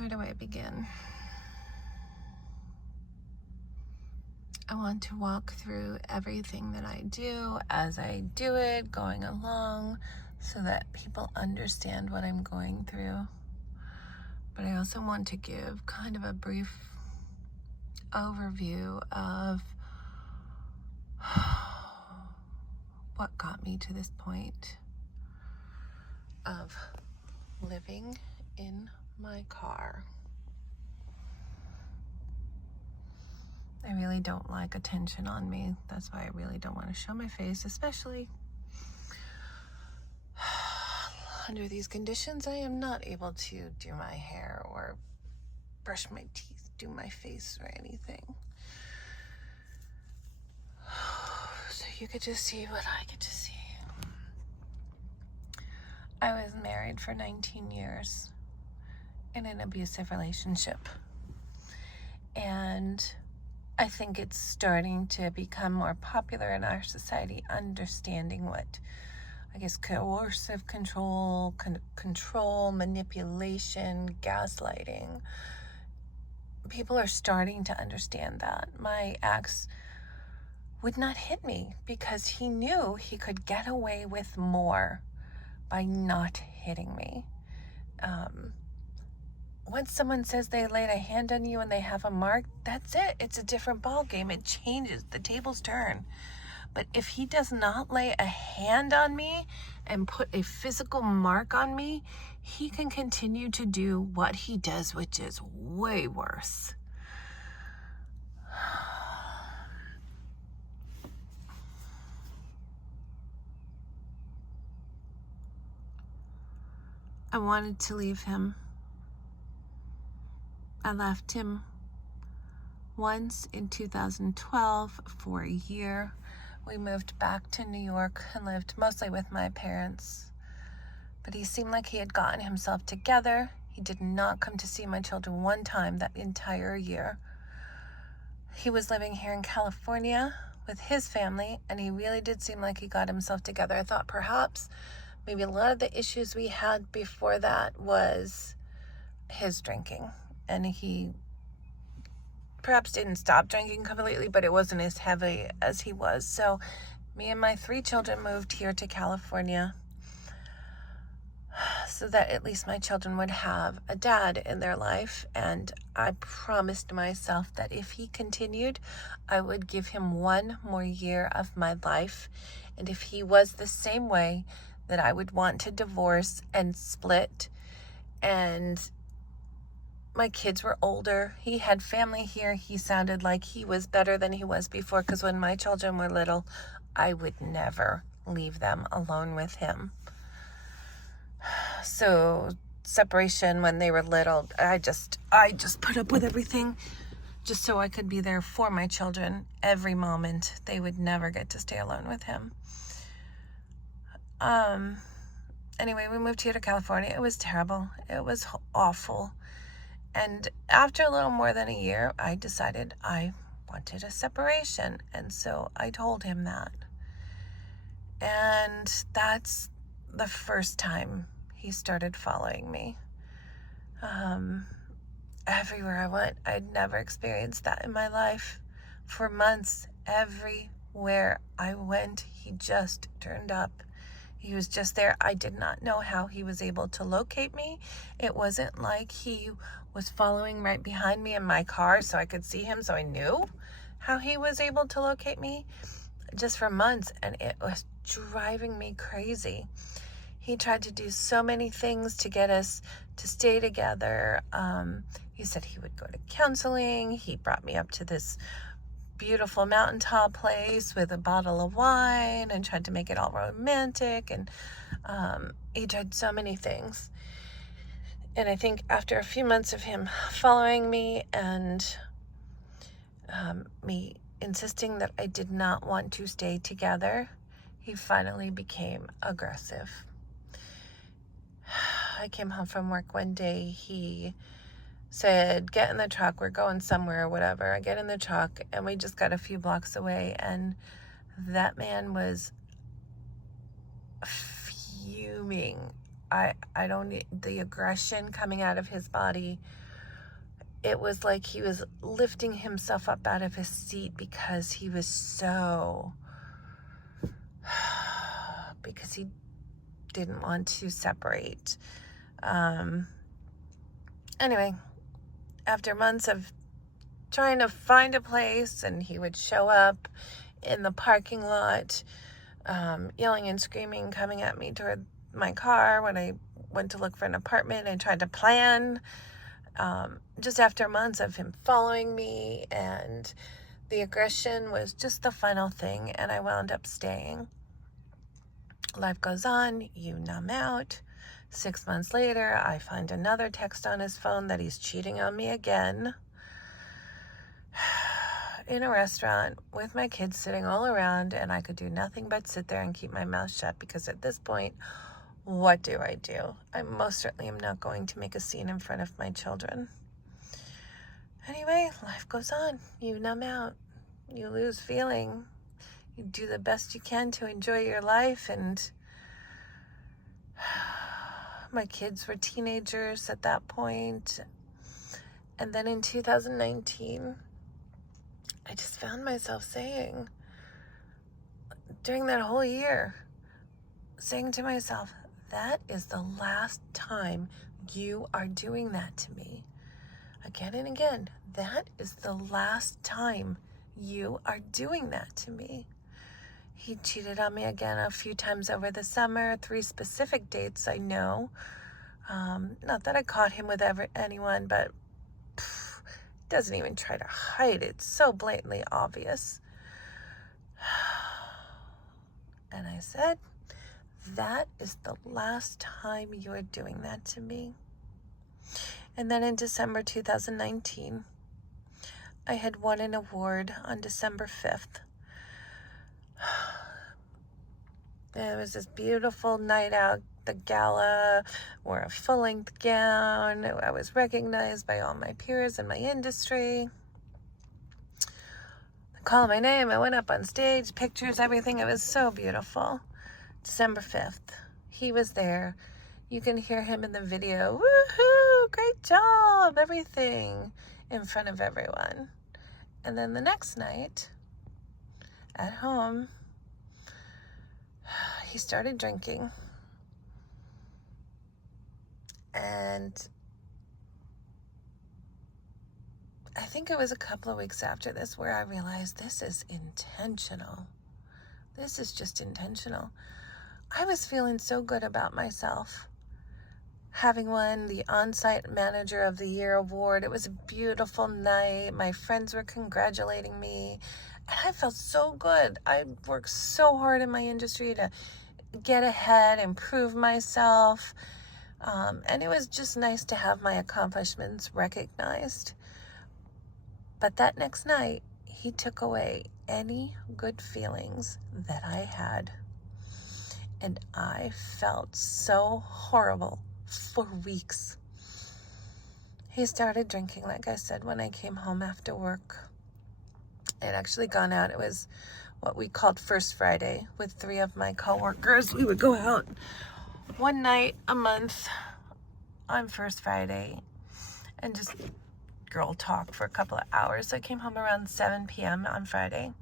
Where do I begin? I want to walk through everything that I do as I do it, going along, so that people understand what I'm going through. But I also want to give kind of a brief overview of what got me to this point of living in my car. I really don't like attention on me. That's why I really don't want to show my face, especially under these conditions. I am not able to do my hair or brush my teeth, do my face or anything. So you could just see what I get to see. I was married for 19 years in an abusive relationship. And I think it's starting to become more popular in our society, understanding what, I guess, coercive control, manipulation, gaslighting. People are starting to understand that. My ex would not hit me because he knew he could get away with more by not hitting me. Once someone says they laid a hand on you and they have a mark, that's it. It's a different ball game. It changes. The tables turn. But if he does not lay a hand on me and put a physical mark on me, he can continue to do what he does, which is way worse. I wanted to leave him. I left him once in 2012 for a year. We moved back to New York and lived mostly with my parents. But he seemed like he had gotten himself together. He did not come to see my children one time that entire year. He was living here in California with his family, and he really did seem like he got himself together. I thought perhaps maybe a lot of the issues we had before that was his drinking. And he perhaps didn't stop drinking completely, but it wasn't as heavy as he was. So me and my 3 children moved here to California so that at least my children would have a dad in their life. And I promised myself that if he continued, I would give him 1 more year of my life. And if he was the same way, that I would want to divorce and split. And my kids were older. He had family here. He sounded like he was better than he was before, because when my children were little, I would never leave them alone with him. So separation when they were little, I just put up with everything just so I could be there for my children every moment. They would never get to stay alone with him. Anyway, we moved here to California. It was terrible. It was awful. And after a little more than a year, I decided I wanted a separation. And so I told him that. And that's the first time he started following me. Everywhere I went, I'd never experienced that in my life. For months, everywhere I went, he just turned up. He was just there. I did not know how he was able to locate me. It wasn't like he was following right behind me in my car so I could see him, so I knew how he was able to locate me. Just for months, and it was driving me crazy. He tried to do so many things to get us to stay together. He said he would go to counseling. He brought me up to this beautiful mountaintop place with a bottle of wine and tried to make it all romantic. And he tried so many things. And I think after a few months of him following me and me insisting that I did not want to stay together, he finally became aggressive. I came home from work one day. He said, "Get in the truck, we're going somewhere," or whatever. I get in the truck, and we just got a few blocks away, and that man was fuming. The aggression coming out of his body it was like he was lifting himself up out of his seat because he was because he didn't want to separate. Anyway, after months of trying to find a place, and he would show up in the parking lot, yelling and screaming, coming at me toward my car when I went to look for an apartment and tried to plan. Just after months of him following me, and the aggression was just the final thing, and I wound up staying. Life goes on, you numb out. 6 months later, I find another text on his phone that he's cheating on me again. In a restaurant with my kids sitting all around, and I could do nothing but sit there and keep my mouth shut, because at this point, what do? I most certainly am not going to make a scene in front of my children. Anyway, life goes on. You numb out. You lose feeling. You do the best you can to enjoy your life, and my kids were teenagers at that point. And then in 2019, I just found myself saying, during that whole year, saying to myself, that is the last time you are doing that to me. Again and again, that is the last time you are doing that to me. He cheated on me again a few times over the summer, 3 specific dates I know. Not that I caught him with anyone, but doesn't even try to hide it. It's so blatantly obvious. And I said, that is the last time you're doing that to me. And then in December 2019, I had won an award on December 5th. It was this beautiful night out, the gala, wore a full-length gown. I was recognized by all my peers in my industry. They called my name. I went up on stage, pictures, everything. It was so beautiful. December 5th. He was there. You can hear him in the video. Woohoo! Great job! Everything in front of everyone. And then the next night, at home, he started drinking. And I think it was a couple of weeks after this where I realized this is intentional. This is just intentional. I was feeling so good about myself, having won the On-Site Manager of the Year award. It was a beautiful night. My friends were congratulating me, and I felt so good. I worked so hard in my industry to get ahead, improve myself, and it was just nice to have my accomplishments recognized. But that next night, he took away any good feelings that I had. And I felt so horrible for weeks. He started drinking, like I said, when I came home after work. I had actually gone out. It was what we called First Friday with 3 of my coworkers. We would go out one night a month on First Friday and just girl talk for a couple of hours. So I came home around 7 p.m. on Friday.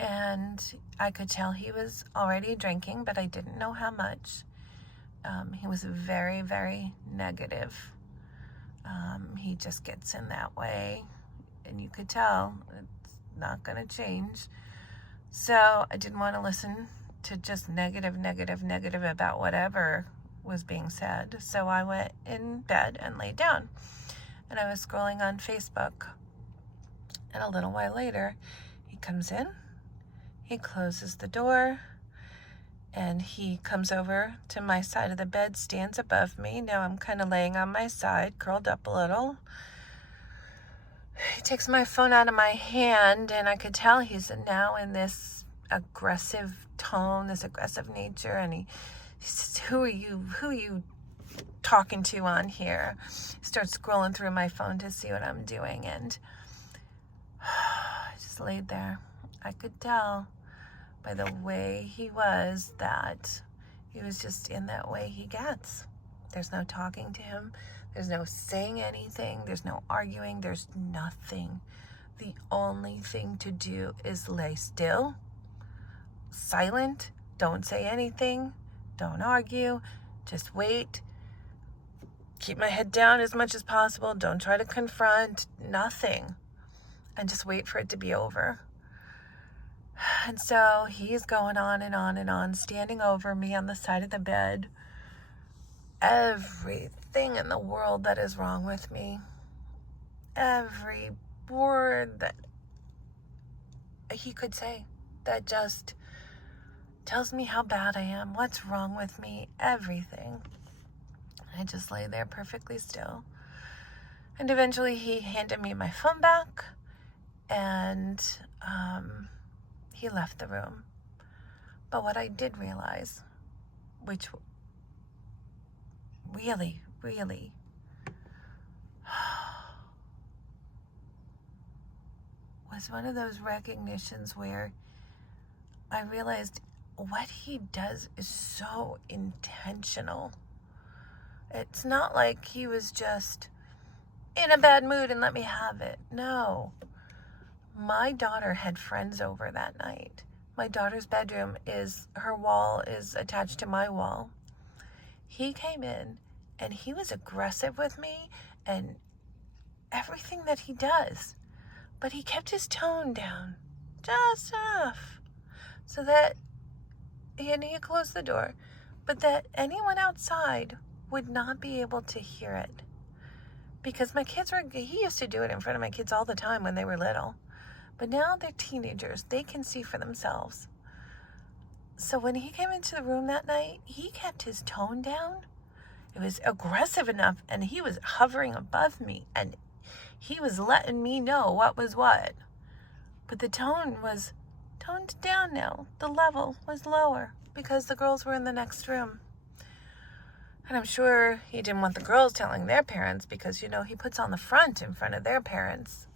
And I could tell he was already drinking, but I didn't know how much. He was very, very negative. He just gets in that way, and you could tell it's not going to change. So I didn't want to listen to just negative about whatever was being said. So I went in bed and laid down, and I was scrolling on Facebook. And a little while later, he comes in. He closes the door, and he comes over to my side of the bed, stands above me. Now I'm kind of laying on my side, curled up a little. He takes my phone out of my hand, and I could tell he's now in this aggressive tone, this aggressive nature, and he says, who are you talking to on here? He starts scrolling through my phone to see what I'm doing, and I just laid there. I could tell by the way he was that he was just in that way he gets. There's no talking to him. There's no saying anything. There's no arguing. There's nothing. The only thing to do is lay still, silent, don't say anything, don't argue, just wait, keep my head down as much as possible, don't try to confront, nothing, and just wait for it to be over. And so he's going on and on and on, standing over me on the side of the bed. Everything in the world that is wrong with me, every word that he could say that just tells me how bad I am, what's wrong with me, everything. I just lay there perfectly still. And eventually he handed me my phone back, and he left the room. But what I did realize, which really, really was one of those recognitions where I realized what he does is so intentional. It's not like he was just in a bad mood and let me have it. No. My daughter had friends over that night. My daughter's bedroom her wall is attached to my wall. He came in and he was aggressive with me and everything that he does. But he kept his tone down just enough so that, and he closed the door, but that anyone outside would not be able to hear it. Because he used to do it in front of my kids all the time when they were little. But now they're teenagers. They can see for themselves. So when he came into the room that night, he kept his tone down. It was aggressive enough, and he was hovering above me, and he was letting me know what was what. But the tone was toned down now. The level was lower because the girls were in the next room. And I'm sure he didn't want the girls telling their parents because, he puts on the front in front of their parents.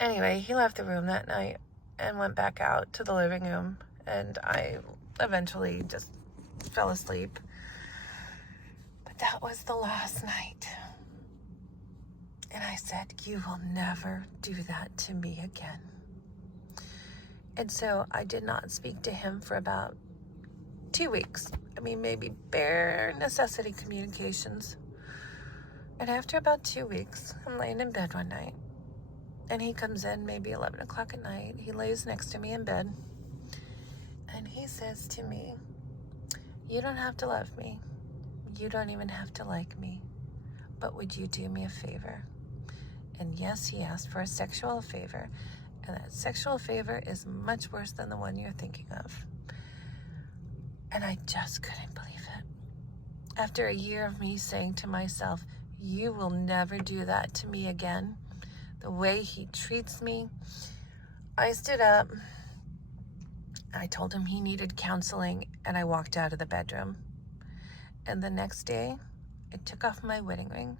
Anyway, he left the room that night and went back out to the living room. And I eventually just fell asleep. But that was the last night. And I said, you will never do that to me again. And so I did not speak to him for about 2 weeks. Maybe bare necessity communications. And after about 2 weeks, I'm laying in bed one night. And he comes in maybe 11 o'clock at night. He lays next to me in bed. And he says to me, you don't have to love me. You don't even have to like me. But would you do me a favor? And yes, he asked for a sexual favor. And that sexual favor is much worse than the one you're thinking of. And I just couldn't believe it. After a year of me saying to myself, you will never do that to me again. The way he treats me. I stood up. I told him he needed counseling, and I walked out of the bedroom. And the next day, I took off my wedding ring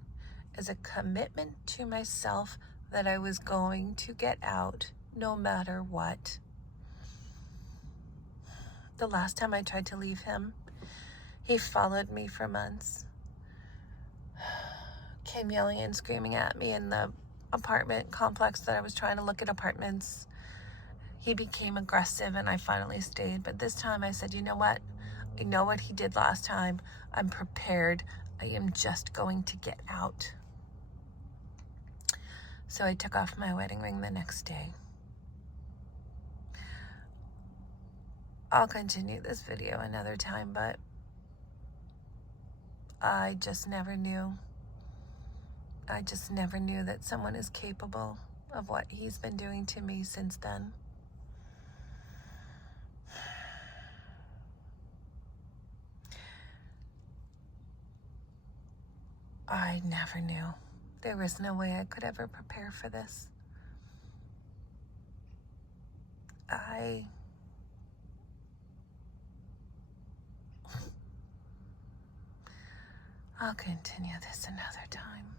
as a commitment to myself that I was going to get out no matter what. The last time I tried to leave him, he followed me for months. Came yelling and screaming at me in the apartment complex that I was trying to look at apartments. He became aggressive and I finally stayed. But this time I said, you know what? I know what he did last time. I'm prepared. I am just going to get out. So I took off my wedding ring the next day. I'll continue this video another time, but I just never knew. I just never knew that someone is capable of what he's been doing to me since then. I never knew. There was no way I could ever prepare for this. I'll continue this another time.